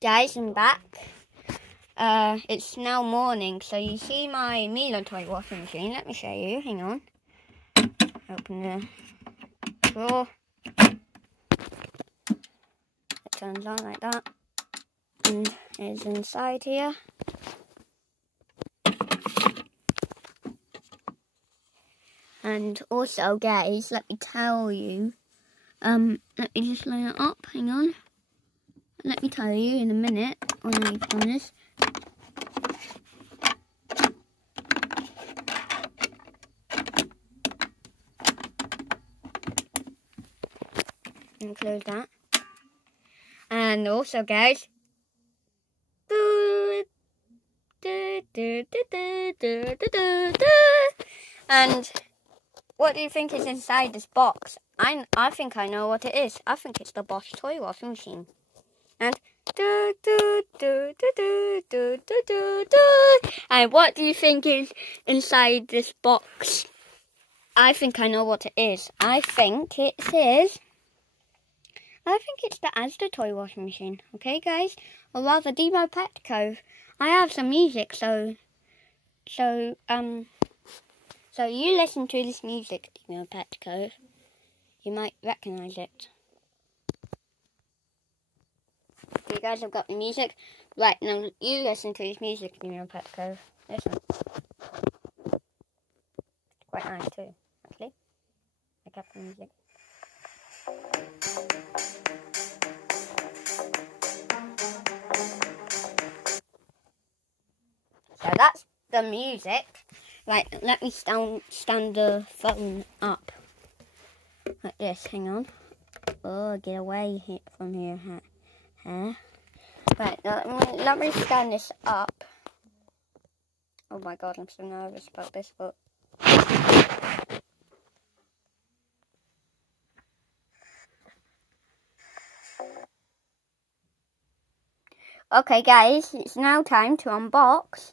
Guys, I'm back. It's now morning, so you see my Milo toy washing machine. Let me show you. Hang on. Open the drawer. It turns on like that. And it's inside here. And also, guys, let me tell you. Let me just line it up. Hang on. Let me tell you in a minute when I've done this. And close that. And also, guys. And what do you think is inside this box? I think I know what it is. I think it's the Bosch toy washing machine. And and what do you think is inside this box? I think I know what it is. I think it's the Asda toy washing machine. Okay, guys? Or rather, Demo Pet Cove. I have some music, so you listen to this music, Demo Pet Cove. You might recognise it. You guys have got the music? Right, now you listen to this music in your Pet Cove. Listen. It's quite nice too, actually. I got the music. So that's the music. Right, let me stand the phone up. Like this, hang on. Oh, get away from here. Right, now let me stand this up. Oh my god, I'm so nervous about this, but... Okay guys, it's now time to unbox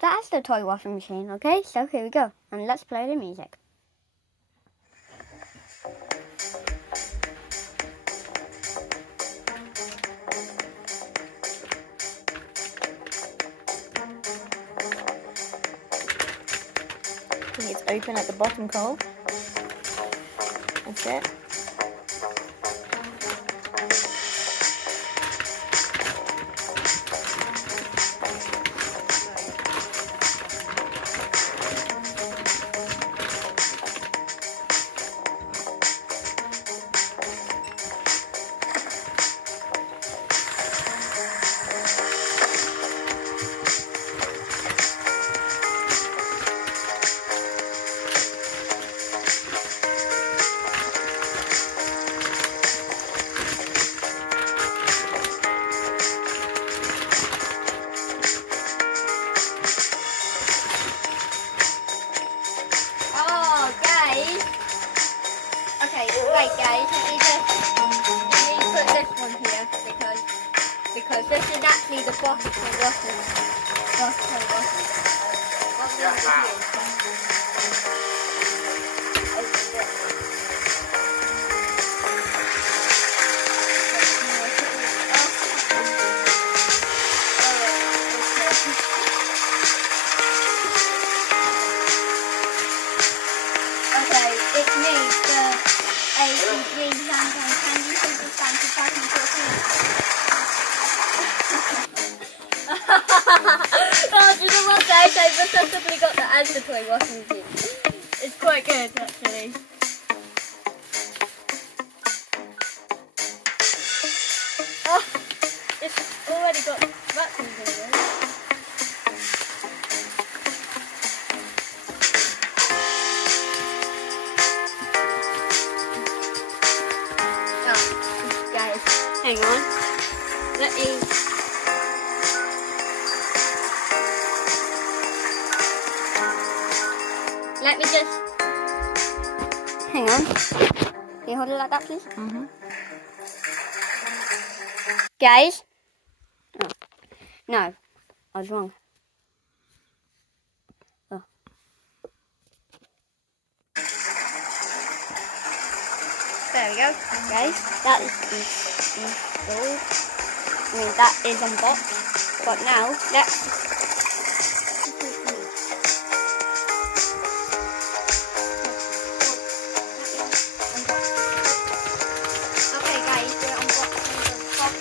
the Asda toy washing machine, okay? So here we go, and let's play the music. I think it's open at the bottom, Cole. That's it. Right guys, let me put this one here because this is actually the Bosch toy washing Okay, it's me, Oh, do you know what guys? I've successfully got the Asda toy washing machine. It's quite good actually. Oh, it's already got vacuums in it. Oh, guys, hang on. Let me... Let me just... Hang on. Can you hold it like that, please? Mm-hmm. Guys? Oh. No. I was wrong. Oh. There we go. Guys, that is installed. I mean, that is unboxed. But now, let's... Okay guys, we're unboxing the Bosch.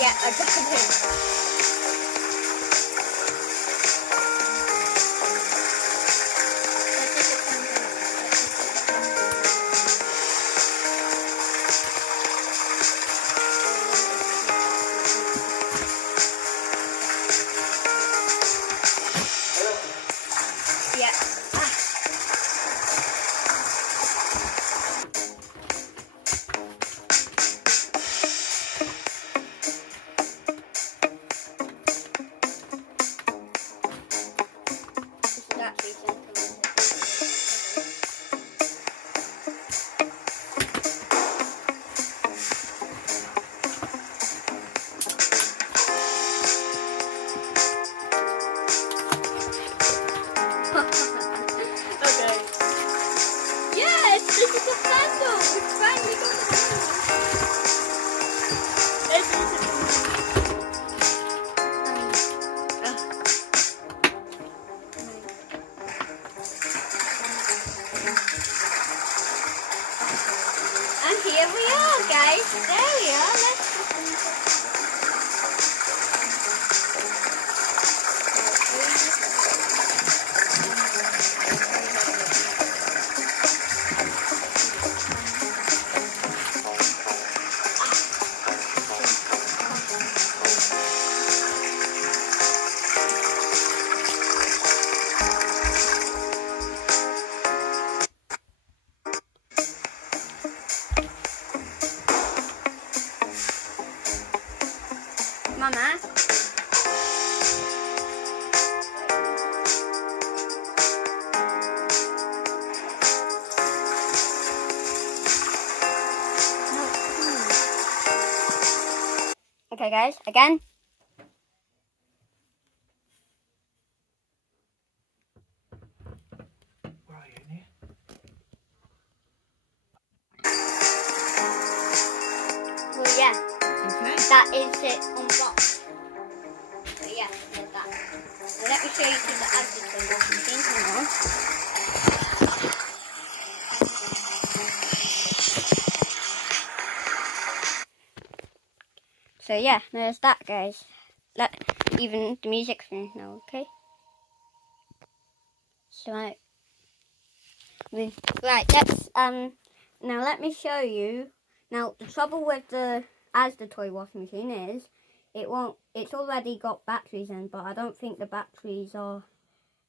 Yeah, I took it in. Yeah. Okay. Yes, this is the handle. It's finally got the And here we are, guys. There we are. Mama. Okay guys, again. Where are you, Nick? Well, yeah. Okay. That is it unboxed. So yeah, there's that. Now let me show you to the Asda washing machine. Hang on. So yeah, there's that, guys. Even the music's finished now, okay? So right, let's now let me show you. Now the trouble with the Asda toy washing machine is it's already got batteries in, but I don't think the batteries are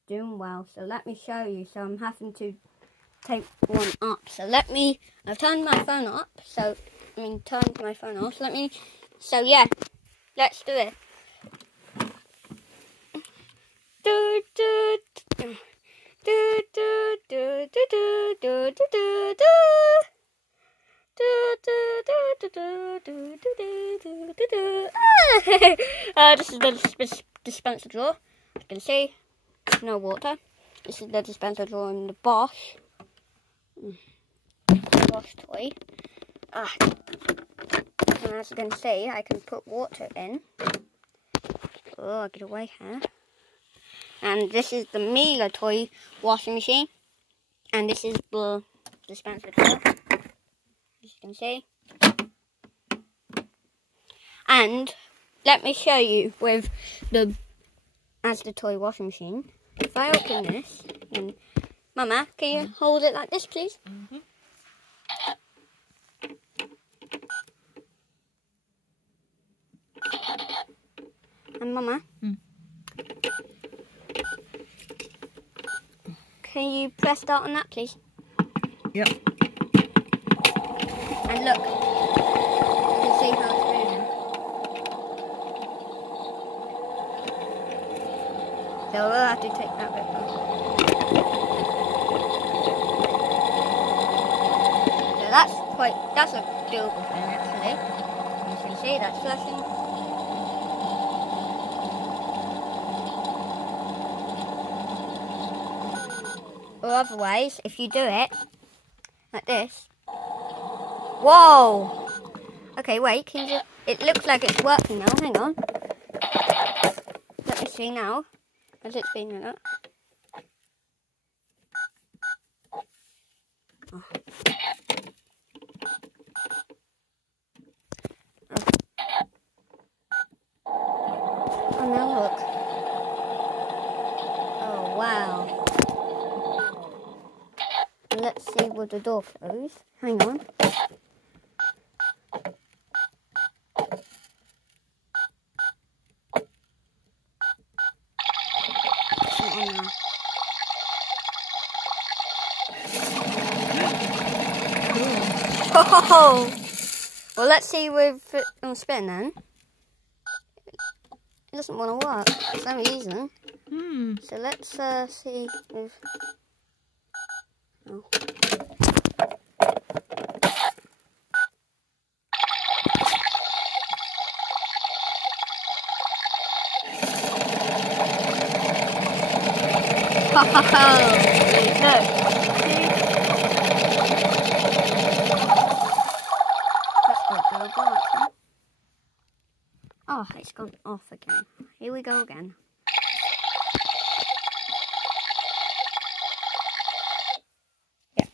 doing well. So let me show you. So I'm having to take one up. So I've turned my phone up. Turned my phone off. So yeah, let's do it. This is the dispenser drawer. As you can see, no water. This is the dispenser drawer in the Bosch toy. And as you can see, I can put water in. Oh, get away here. And this is the Mila toy washing machine. And this is the dispenser drawer, as you can see. And let me show you with the Asda toy washing machine. If I open this, and Mama, can you hold it like this, please? Mm-hmm. And Mama, can you press start on that, please? Yep. And look, you can see how it's moving. So we'll have to take that bit off. that's a doable thing actually. You can see that's flushing. Or otherwise, if you do it like this. Whoa! Okay, wait, can you it looks like it's working now, hang on. Let me see now, as it's been like that. Oh. Oh, now look. Oh, wow. Let's see with the door closed. Hang on. Oh! Well, let's see with it on spin then. It doesn't want to work for some reason. So let's see with. Oh. Look. Oh, it's gone off again. Here we go again. Yeah.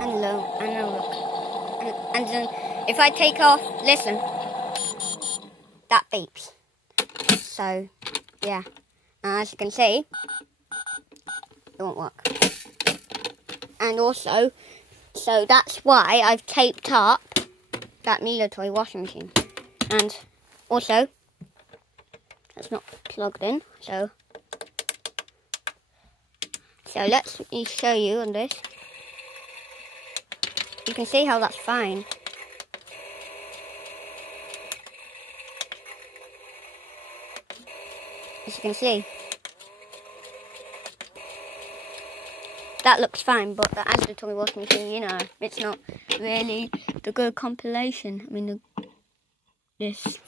And look. And then if I take off, listen, that beeps. So, yeah. As you can see, it won't work. And also, so that's why I've taped up that Mila toy washing machine. And also, that's not plugged in. So let me show you on this. You can see how that's fine. As you can see, that looks fine, but the Asda toy washing machine, you know, it's not really the good compilation. I mean, this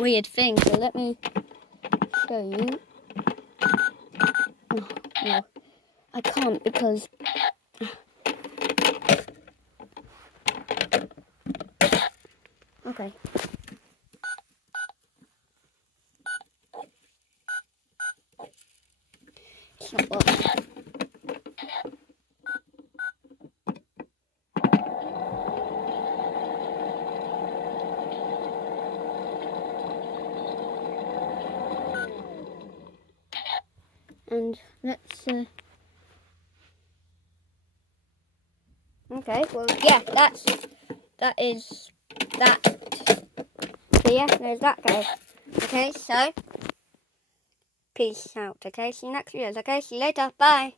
weird thing. So let me show you. Oh, no, I can't because. Okay. It's not working. And let's okay, well yeah, that is that. So yeah, there's that guys. Okay, so peace out, okay? See you next videos, okay? See you later, bye.